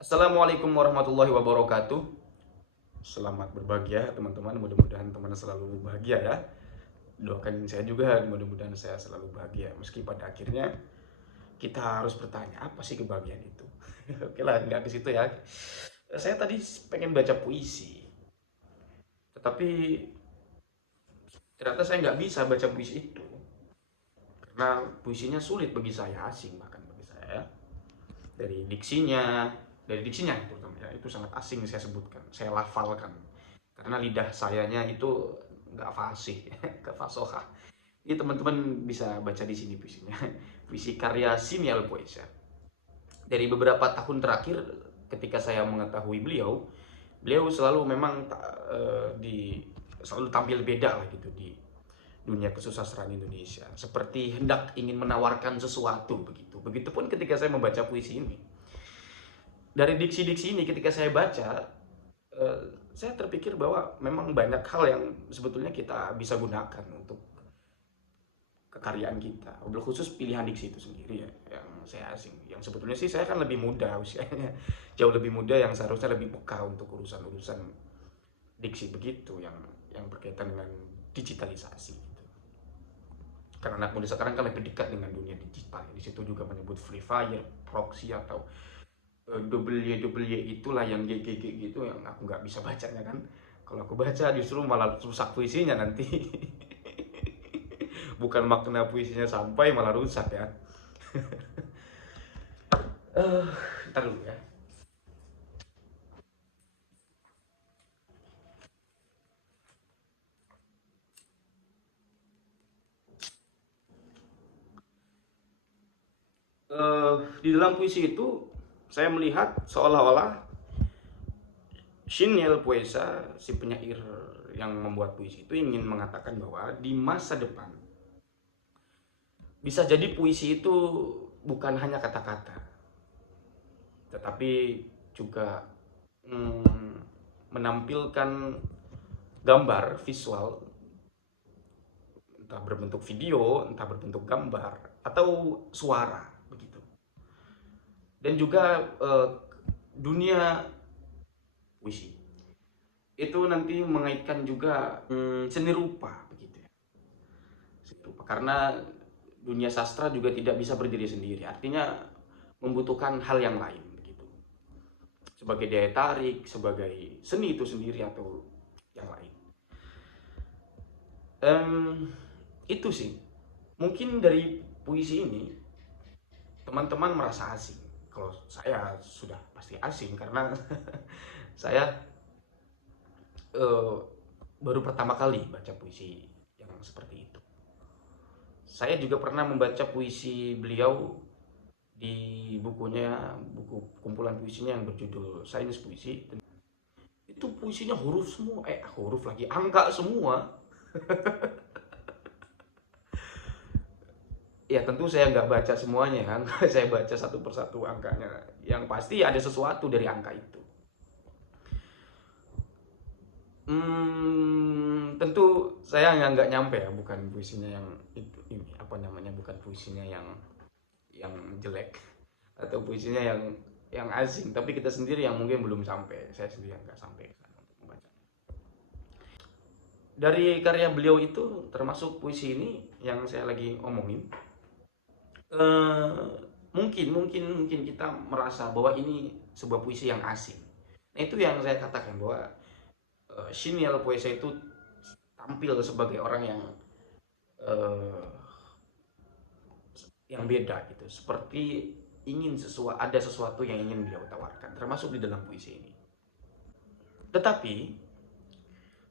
Assalamualaikum warahmatullahi wabarakatuh. Selamat berbahagia teman-teman. Mudah-mudahan teman selalu bahagia ya. Doakan saya juga mudah-mudahan saya selalu bahagia. Meski pada akhirnya kita harus bertanya apa sih kebahagiaan itu. Oke lah, nggak ke situ ya. Saya tadi pengen baca puisi, tetapi ternyata saya nggak bisa baca puisi itu karena puisinya sulit bagi saya, asing bahkan bagi saya. Dari diksinya, dari diksinya terutama ya, itu sangat asing saya sebutkan, saya lafalkan karena lidah sayanya itu nggak fasih, nggak fasohah. Ini teman-teman bisa baca di sini puisinya, puisi karya Sinial Poesia. Dari beberapa tahun terakhir, ketika saya mengetahui beliau, beliau selalu memang selalu tampil beda lah gitu di dunia kesusastraan Indonesia, seperti hendak ingin menawarkan sesuatu begitu. Begitupun ketika saya membaca puisi ini. Dari diksi-diksi ini ketika saya baca, eh, saya terpikir bahwa memang banyak hal yang sebetulnya kita bisa gunakan untuk kekaryaan kita. Wabil khusus pilihan diksi itu sendiri ya, yang saya asing. Yang sebetulnya sih saya kan lebih muda usianya, jauh lebih muda yang seharusnya lebih peka untuk urusan-urusan diksi begitu yang berkaitan dengan digitalisasi gitu. Karena anak muda sekarang kan lebih dekat dengan dunia digital. Di situ juga menyebut Free Fire, proxy atau double Y itulah yang GGG gitu yang aku nggak bisa bacanya kan. Kalau aku baca justru malah rusak puisinya nanti. Bukan makna puisinya sampai malah rusak ya. Eh, Ntar dulu ya. Di dalam puisi itu saya melihat seolah-olah Shin Puesa, si penyair yang membuat puisi itu ingin mengatakan bahwa di masa depan bisa jadi puisi itu bukan hanya kata-kata, tetapi juga mm, menampilkan gambar visual, entah berbentuk video, entah berbentuk gambar, atau suara begitu. Dan juga dunia puisi itu nanti mengaitkan juga seni rupa begitu ya. Seni rupa karena dunia sastra juga tidak bisa berdiri sendiri. Artinya membutuhkan hal yang lain begitu. Sebagai daya tarik, sebagai seni itu sendiri atau yang lain. Em, itu sih. Mungkin dari puisi ini teman-teman merasa asing. Kalau saya sudah pasti asing karena saya eh, baru pertama kali baca puisi yang seperti itu. Saya juga pernah membaca puisi beliau di bukunya, buku kumpulan puisinya yang berjudul Sains Puisi. Itu puisinya huruf semua, huruf lagi, angka semua. Ya tentu saya nggak baca semuanya kan, saya baca satu persatu angkanya. Yang pasti ada sesuatu dari angka itu. Tentu saya nggak nyampe ya, bukan puisinya yang itu ini apa namanya, bukan puisinya yang jelek atau puisinya yang asing, tapi kita sendiri yang mungkin belum sampai, saya sendiri yang nggak sampai ke sana untuk membacanya. Dari karya beliau itu termasuk puisi ini yang saya lagi omongin, eh, mungkin kita merasa bahwa ini sebuah puisi yang asing. Nah itu yang saya katakan bahwa Shinial Poesia itu tampil sebagai orang eh, yang beda gitu, seperti ada sesuatu yang ingin beliau tawarkan, termasuk di dalam puisi ini. Tetapi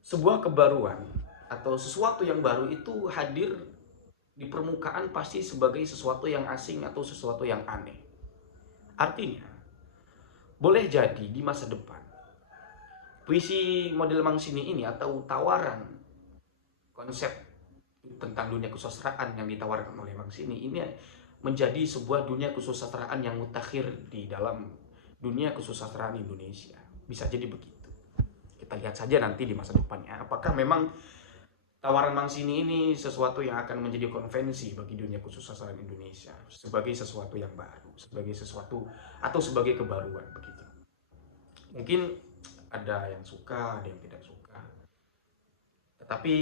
sebuah kebaruan atau sesuatu yang baru itu hadir di permukaan pasti sebagai sesuatu yang asing atau sesuatu yang aneh. Artinya, boleh jadi di masa depan puisi model Mangsini ini atau tawaran konsep tentang dunia kesusastraan yang ditawarkan oleh Mangsini ini menjadi sebuah dunia kesusastraan yang mutakhir di dalam dunia kesusastraan Indonesia. Bisa jadi begitu. Kita lihat saja nanti di masa depannya. Apakah memang tawaran Mangsini ini sesuatu yang akan menjadi konvensi bagi dunia kesusastraan Indonesia sebagai sesuatu yang baru, sebagai sesuatu atau sebagai kebaruan begitu. Mungkin ada yang suka, ada yang tidak suka. Tetapi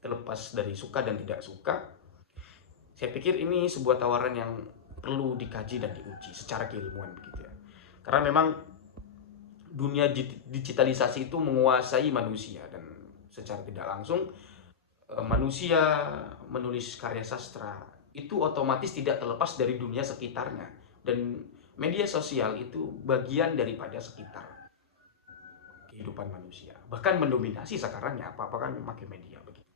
terlepas dari suka dan tidak suka, saya pikir ini sebuah tawaran yang perlu dikaji dan diuji secara keilmuan begitu ya. Karena memang dunia digitalisasi itu menguasai manusia, dan secara tidak langsung manusia menulis karya sastra itu otomatis tidak terlepas dari dunia sekitarnya, dan media sosial itu bagian daripada sekitar kehidupan manusia, bahkan mendominasi sekarang ya, apa-apa kan memakai media begitu.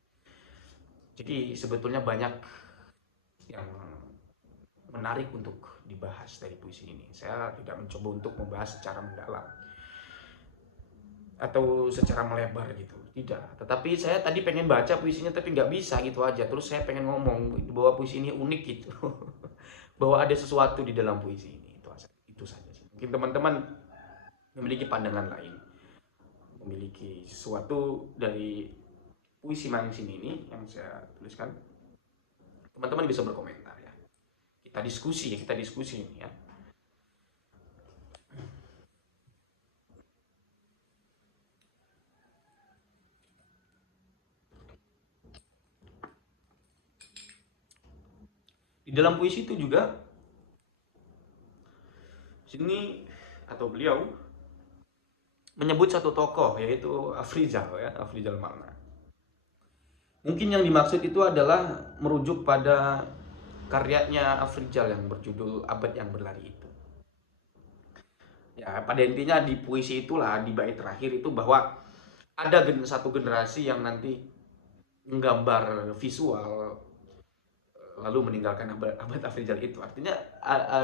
Jadi sebetulnya banyak yang menarik untuk dibahas dari puisi ini. Saya tidak mencoba untuk membahas secara mendalam atau secara melebar gitu, tidak. Tetapi saya tadi pengen baca puisinya tapi nggak bisa gitu aja. Terus saya pengen ngomong bahwa puisi ini unik gitu, bahwa ada sesuatu di dalam puisi ini. Itu saja sih. Mungkin teman-teman memiliki pandangan lain, memiliki sesuatu dari puisi Mangsin ini yang saya tuliskan. Teman-teman bisa berkomentar ya. Kita diskusi ini ya. Di dalam puisi itu juga sini atau beliau menyebut satu tokoh, yaitu Afrizal ya, Afrizal Malna. Mungkin yang dimaksud itu adalah merujuk pada karyanya Afrizal yang berjudul Abad yang Berlari itu. Ya, pada intinya di puisi itulah, di bait terakhir itu, bahwa ada satu generasi yang nanti menggambar visual lalu meninggalkan abad Afrizal itu. Artinya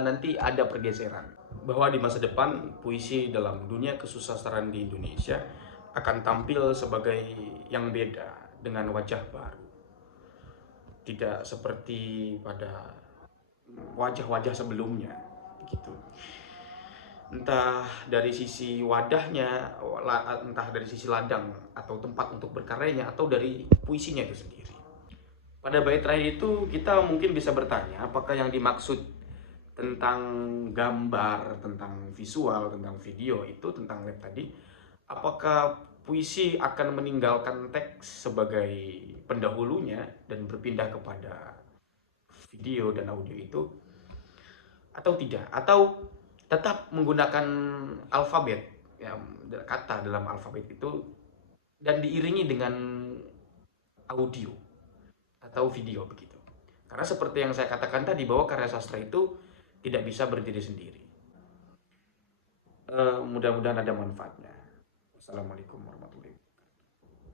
nanti ada pergeseran, bahwa di masa depan puisi dalam dunia kesusastraan di Indonesia akan tampil sebagai yang beda dengan wajah baru. Tidak seperti pada wajah-wajah sebelumnya gitu. Entah dari sisi wadahnya, entah dari sisi ladang atau tempat untuk berkaryanya, atau dari puisinya itu sendiri. Pada bait terakhir itu kita mungkin bisa bertanya, apakah yang dimaksud tentang gambar, tentang visual, tentang video itu, tentang lab tadi, apakah puisi akan meninggalkan teks sebagai pendahulunya dan berpindah kepada video dan audio itu, atau tidak, atau tetap menggunakan alfabet ya, kata dalam alfabet itu, dan diiringi dengan audio atau video begitu. Karena seperti yang saya katakan tadi, bahwa karya sastra itu tidak bisa berdiri sendiri. Mudah-mudahan ada manfaatnya. Wassalamualaikum warahmatullahi wabarakatuh.